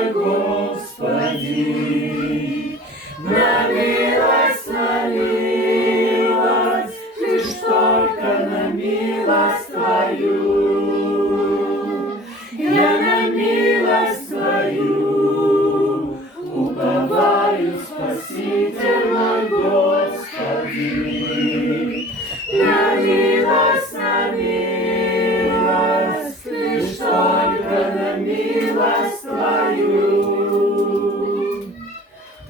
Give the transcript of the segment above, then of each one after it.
мой Господи, на милость молилась, лишь только на милость Твою. Я на милость Твою уповаю, Спаситель мой Господи, на милость, лишь только на милость Твою.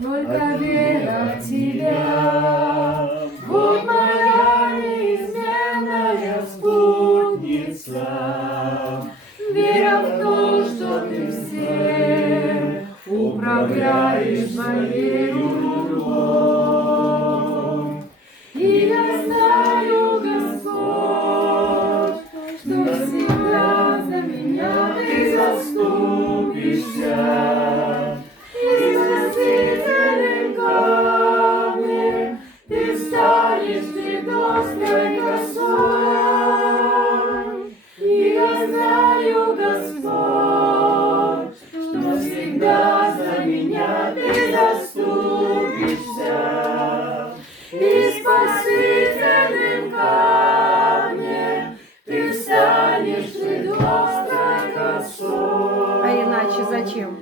Только вера в Тебя, вот моя неизменная спутница, вера в то, что Ты всем управляешь моей рукой. И я знаю, Господь, что всегда за меня Ты заступишься. И спасительным камнем Ты станешь звездной красой. И я знаю, Господь, что всегда за меня Ты заступишься. И спасительным камнем Ты станешь звездной красой. А иначе зачем?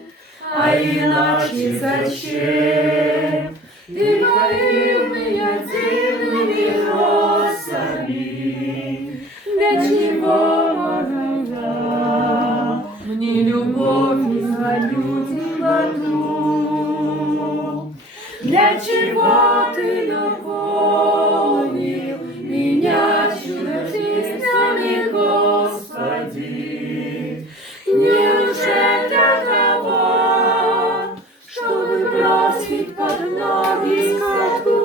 А иначе зачем Ты поил меня дивными росами? Для чего можно мне любовь и свою темноту? Для чего Ты наполнил меня чудо-песнями, Господи? Неужели для того, чтобы бросить под ноги скоту?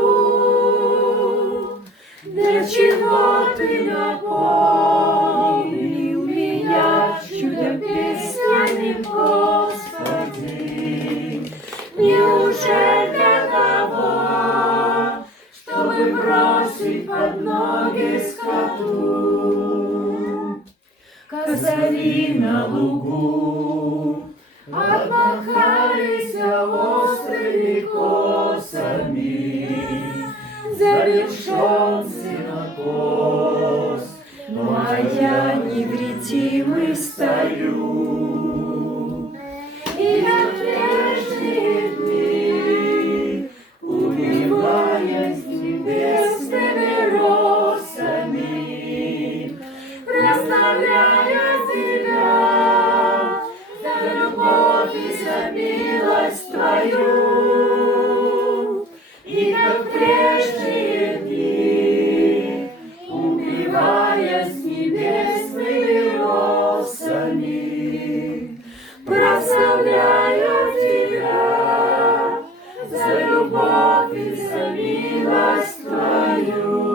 Для чего Ты наполнил меня чудо-песнями, Господи? Неужели для того, чтобы бросить под ноги скоту? Косари на лугу отмахались острыми косами, завершен сенокос, ну а я невредимый стою. И на прежние дни, убиваясь небесными росами, прославляя Тебя за любовь и за милость Твою. И как прежние дни, убиваясь небесными росами, прославляю Тебя за любовь и за милость Твою.